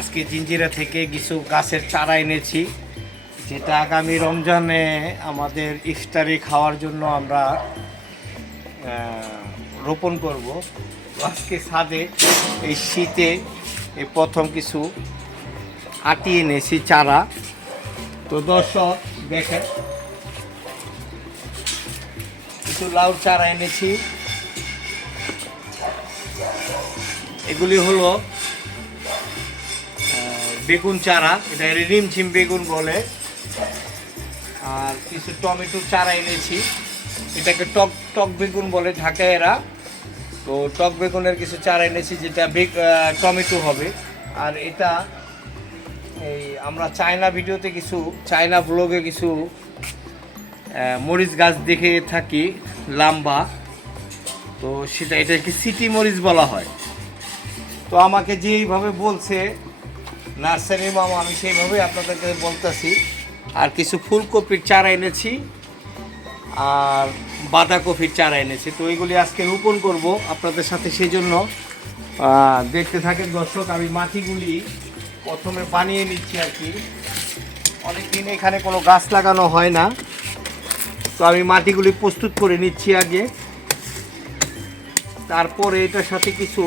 আজকে জিঞ্জিরা থেকে কিছু গাছের চারা এনেছি। যেটা আগামী রমজানে আমাদের ইফতারি খাওয়ার জন্য আমরা রোপণ করব। আজকে ছাদে এই শীতে এই প্রথম কিছু আটি এনেছি, চারা। তো দর্শক, দেখেন। কিছু লাউ চারা এনেছি। এগুলি হলো বেগুন চারা, এটা রিমঝিম বেগুন বলে। আর কিছু টমেটো চারা এনেছি। এটাকে টক টক বেগুন বলে ঢাকায় এরা। তো টক বেগুনের কিছু চারা এনেছি, যেটা টমেটো হবে। আর এটা এই আমরা চায়না ভিডিওতে কিছু, চায়না ব্লগে কিছু মরিচ গাছ দেখে থাকি, লাম্বা। তো সেটা, এটাকে সিটি মরিচ বলা হয়। তো আমাকে যেইভাবে বলছে নার্সারির মামা, আমি সেইভাবে আপনাদেরকে বলতেছি। আর কিছু ফুলকপির চারা এনেছি আর বাঁধাকপির চারা এনেছি। তো এইগুলি আজকে রোপণ করব আপনাদের সাথে সেই জন্য দেখতে থাকেন দর্শক, আমি মাটিগুলি প্রথমে বানিয়ে নিচ্ছি আর কি। অনেকদিন এখানে কোনো গাছ লাগানো হয় না। তো আমি মাটিগুলি প্রস্তুত করে নিচ্ছি আগে। তারপরে এটার সাথে কিছু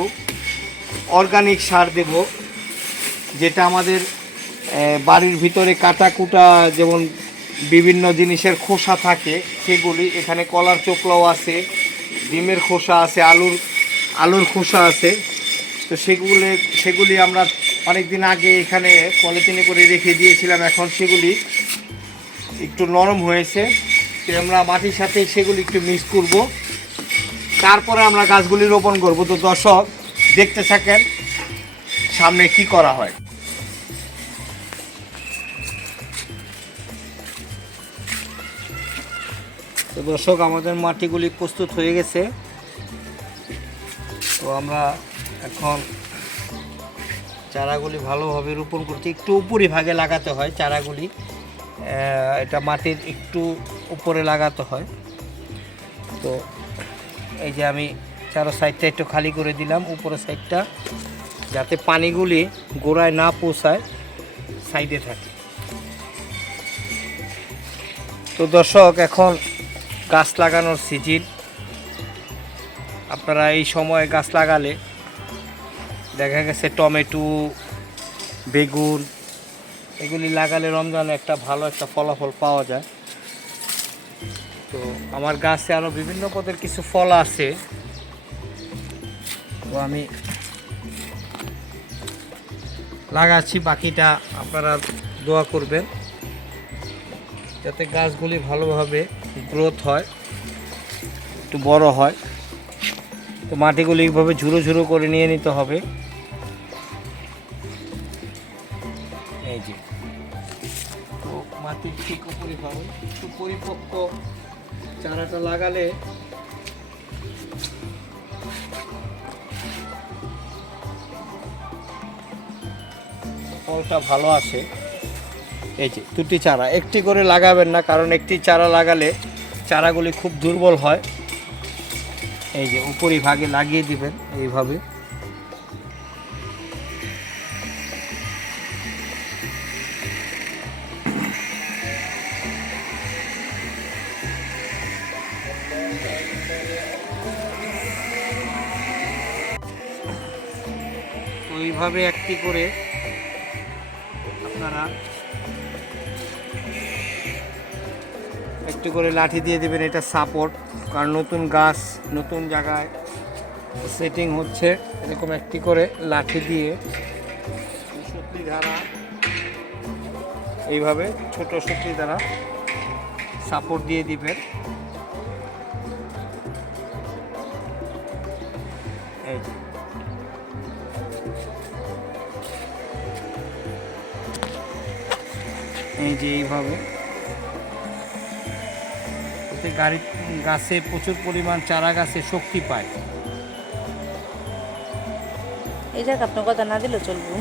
অর্গানিক সার দেব। যেটা আমাদের বাড়ির ভিতরে কাটা কুটা যেমন বিভিন্ন জিনিসের খোসা থাকে, সেগুলি এখানে কলার চোকলাও আছে, ডিমের খোসা আছে, আলুর আলুর খোসা আছে। তো সেগুলি সেগুলি আমরা অনেক দিন আগে এখানে পলিথিনে করে রেখে দিয়েছিলাম, এখন সেগুলি একটু নরম হয়েছে। তো আমরা মাটির সাথে সেগুলি একটু মিক্স করব। তারপরে আমরা গাছগুলি রোপণ করব। তো দর্শক, দেখতে থাকেন সামনে কি করা হয়। তো দর্শক, আমাদের মাটিগুলি প্রস্তুত হয়ে গেছে। তো আমরা এখন চারাগুলি ভালোভাবে রোপণ করতে একটু উপরি ভাগে লাগাতে হয় চারাগুলি। এটা মাটির একটু উপরে লাগাতে হয়। তো এই যে আমি চারো সাইডটা একটু খালি করে দিলাম, উপরের সাইডটা, যাতে পানিগুলি গোড়ায় না পৌঁছায় সাইডে থাকে। তো দর্শক, এখন গাছ লাগানোর সিজিন আপনারা এই সময় গাছ লাগালে দেখা গেছে টমেটো, বেগুন, এগুলি লাগালে রমজানে একটা ভালো একটা ফলাফল পাওয়া যায়। তো আমার গাছে আরও বিভিন্ন পদের কিছু ফল আছে। তো আমি লাগাচ্ছি, বাকিটা আপনারা দোয়া করবেন। যাতে গাছগুলি ভালোভাবে গ্রোথ হয়, একটু বড় হয়। তো মাটিগুলি এইভাবে ঝুরো ঝুরো করে নিয়ে নিতে হবে। এই যে। তো মাটির ঠিক উপরে পাবে একটু পরিপক্ক চারাটা লাগালে ফলটা ভালো আসে। এই যে, দুটি চারা। একটি করে লাগাবেন না, কারণ একটি চারা লাগালে চারাগুলি খুব দুর্বল হয়। এই যে, উপরি ভাগে লাগিয়ে দিবেন এইভাবে। তো এইভাবে একটি করে আপনারা একটু করে লাঠি দিয়ে দেবেন, এটা সাপোর্ট কারণ নতুন গাছ, নতুন জায়গায় সেটিং হচ্ছে এরকম একটি করে লাঠি দিয়ে। সুতলি ধারা এইভাবে ছোট সুতলি দ্বারা সাপোর্ট দিয়ে দিবেন। এই যে এইভাবে। এতে গাড়ি, গাছে প্রচুর পরিমাণ চারা গাছে শক্তি পায়। এই জায়গা আপনার কথা না দিলে চলবো।